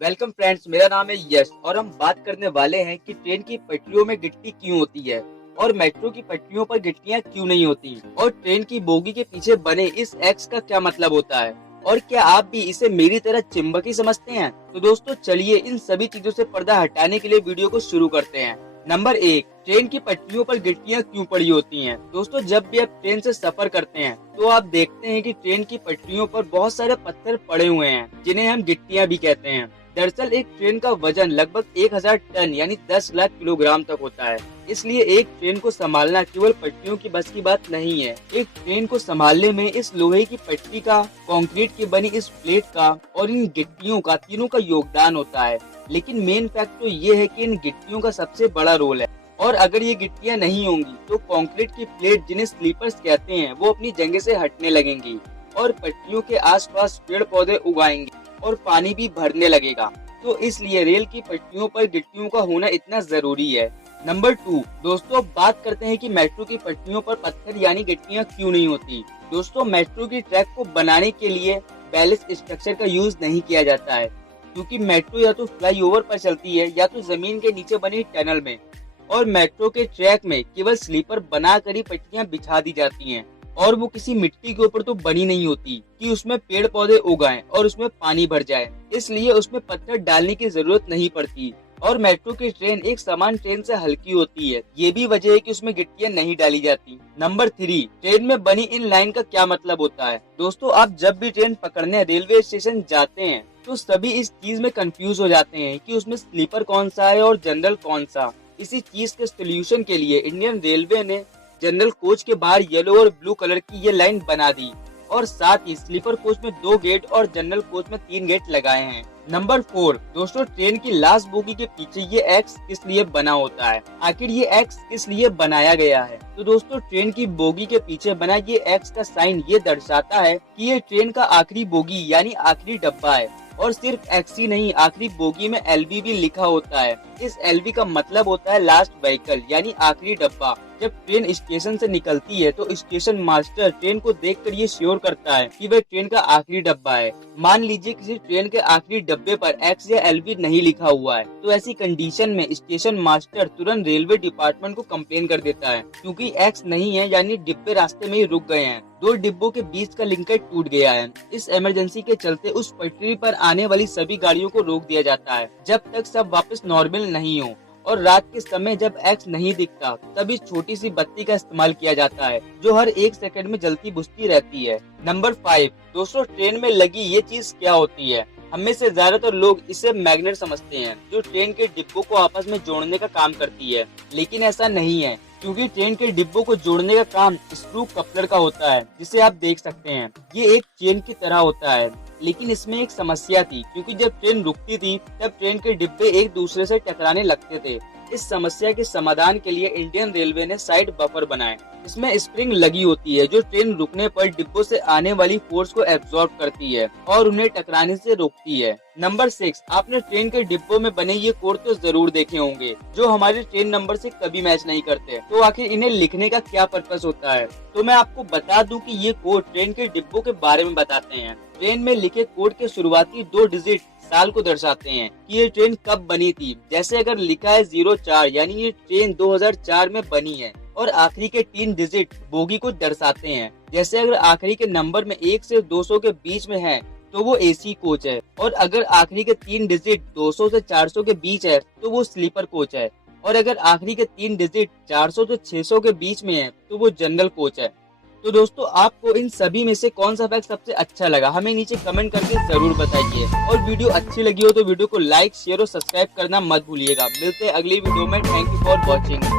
Welcome friends, मेरा नाम है यश और हम बात करने वाले हैं कि ट्रेन की पटरियों में गिट्टी क्यों होती है और मेट्रो की पटरियों पर गिट्टियां क्यों नहीं होती और ट्रेन की बोगी के पीछे बने इस एक्स का क्या मतलब होता है और क्या आप भी इसे मेरी तरह चिंबकी समझते हैं। तो दोस्तों चलिए इन सभी चीजों से पर्दा हटाने के लिए वीडियो को शुरू करते हैं। नंबर 1, ट्रेन की पटरियों पर गिट्टियां क्यों पड़ी होती हैं। दोस्तों जब भी आप ट्रेन से सफर करते हैं तो आप देखते हैं कि ट्रेन की पटरियों पर बहुत सारे पत्थर पड़े हुए हैं जिन्हें हम गिट्टियां भी कहते हैं। दरअसल एक ट्रेन का वजन लगभग 1000 टन यानी 10 लाख किलोग्राम तक होता है। इसलिए एक ट्रेन को संभालना केवल पटरियों की बस की बात नहीं है। एक ट्रेन को संभालने में इस लोहे की पटरी का, कंक्रीट की बनी इस प्लेट का और इन गिट्टियों का, तीनों का योगदान होता है। लेकिन मेन फैक्ट तो ये है कि इन गिट्टियों का सबसे बड़ा रोल है और अगर ये गिट्टियां नहीं होंगी तो कंक्रीट की प्लेट, जिन्हें स्लीपर्स कहते हैं, वो अपनी जगह से हटने लगेंगी और पटरियों के आसपास पेड़ पौधे उगाएंगे और पानी भी भरने लगेगा। तो इसलिए रेल की पटरियों पर गिट्टियों का होना इतना जरूरी है। नंबर 2, दोस्तों अब बात करते हैं कि मेट्रो की पटरियों पर पत्थर यानी गिट्टियां क्यों नहीं होती। दोस्तों मेट्रो की ट्रैक को बनाने के लिए बैलेस्ट स्ट्रक्चर का यूज नहीं किया जाता है, क्योंकि मेट्रो या तो फ्लाईओवर पर चलती है या तो जमीन के नीचे बनी टनल में, और मेट्रो के ट्रैक में केवल स्लीपर बनाकर ही पटरियां बिछा दी जाती हैं और वो किसी मिट्टी के ऊपर तो बनी नहीं होती कि उसमें पेड़ पौधे उगाएं और उसमें पानी भर जाए। इसलिए उसमें पत्थर डालने की जरूरत नहीं पड़ती और मेट्रो की ट्रेन एक समान ट्रेन से हल्की होती है। ये भी वजह है कि उसमें गिट्टियां नहीं डाली जाती। नंबर 3, ट्रेन में बनी इन लाइन का क्या मतलब होता है। दोस्तों आप जब भी ट्रेन पकड़ने रेलवे स्टेशन जाते हैं तो सभी इस चीज में कंफ्यूज हो जाते हैं कि उसमें स्लीपर कौन सा है और जनरल कौन सा। इसी चीज के सोल्यूशन के लिए इंडियन रेलवे ने जनरल कोच के बाहर येलो और ब्लू कलर की ये लाइन बना दी और साथ ही स्लीपर कोच में 2 गेट और जनरल कोच में 3 गेट लगाए हैं। नंबर 4, दोस्तों ट्रेन की लास्ट बोगी के पीछे ये एक्स किस लिए बना होता है। आखिर ये एक्स किस लिए बनाया गया है। तो दोस्तों ट्रेन की बोगी के पीछे बना ये एक्स का साइन ये दर्शाता है कि ये ट्रेन का आखिरी बोगी यानी आखिरी डब्बा है। और सिर्फ एक्स ही नहीं, आखिरी बोगी में एलबी भी लिखा होता है। इस एलबी का मतलब होता है लास्ट व्हीकल यानी आखिरी डब्बा। जब ट्रेन स्टेशन से निकलती है तो स्टेशन मास्टर ट्रेन को देखकर ये श्योर करता है कि वह ट्रेन का आखिरी डब्बा है। मान लीजिए किसी ट्रेन के आखिरी डब्बे पर एक्स या एलबी नहीं लिखा हुआ है तो ऐसी कंडीशन में स्टेशन मास्टर तुरंत रेलवे डिपार्टमेंट को कंप्लेन कर देता है, क्योंकि एक्स नहीं है यानी डिब्बे रास्ते में ही रुक गए हैं, 2 डिब्बों के बीच का लिंकेज टूट गया है। इस इमरजेंसी के चलते उस पटरी पर आने वाली सभी गाड़ियों को रोक दिया जाता है जब तक सब वापस नॉर्मल नहीं हो। और रात के समय जब एक्स नहीं दिखता तब इस छोटी सी बत्ती का इस्तेमाल किया जाता है जो हर 1 सेकंड में जलती बुझती रहती है। नंबर 5, दोस्तों ट्रेन में लगी ये चीज क्या होती है। हम में से ज्यादातर लोग इसे मैग्नेट समझते हैं जो ट्रेन के डिब्बों को आपस में जोड़ने का काम करती है, लेकिन ऐसा नहीं है, क्योंकि ट्रेन के डिब्बों को जोड़ने का काम स्क्रू कपलर का होता है, जिसे आप देख सकते हैं। ये एक चेन की तरह होता है, लेकिन इसमें एक समस्या थी, क्योंकि जब ट्रेन रुकती थी तब ट्रेन के डिब्बे एक दूसरे से टकराने लगते थे। इस समस्या के समाधान के लिए इंडियन रेलवे ने साइड बफर बनाए। इसमें स्प्रिंग लगी होती है जो ट्रेन रुकने पर डिब्बों से आने वाली फोर्स को एब्जॉर्ब करती है और उन्हें टकराने से रोकती है। नंबर 6, आपने ट्रेन के डिब्बों में बने ये कोड तो जरूर देखे होंगे जो हमारे ट्रेन नंबर से कभी मैच नहीं करते। तो आखिर इन्हें लिखने का क्या पर्पस होता है। तो मैं आपको बता दूं कि ये कोड ट्रेन के डिब्बों के बारे में बताते हैं। ट्रेन में लिखे कोड के शुरुआती 2 डिजिट साल को दर्शाते हैं कि ये ट्रेन कब बनी थी। जैसे अगर लिखा है 04 यानी ये ट्रेन 2004 में बनी है, और आखिरी के 3 डिजिट बोगी को दर्शाते हैं। जैसे अगर आखिरी के नंबर में 1 से 200 के बीच में है तो वो एसी कोच है, और अगर आखिरी के 3 डिजिट 200 से 400 के बीच है तो वो स्लीपर कोच है, और अगर आखिरी के 3 डिजिट 400 से 600 के बीच में है तो वो जनरल कोच है। तो दोस्तों आपको इन सभी में से कौन सा फैक्ट सबसे अच्छा लगा, हमें नीचे कमेंट करके जरूर बताइए। और वीडियो अच्छी लगी हो तो वीडियो को लाइक, शेयर और सब्सक्राइब करना मत भूलिएगा। मिलते हैं अगली वीडियो में। Thank you for watching.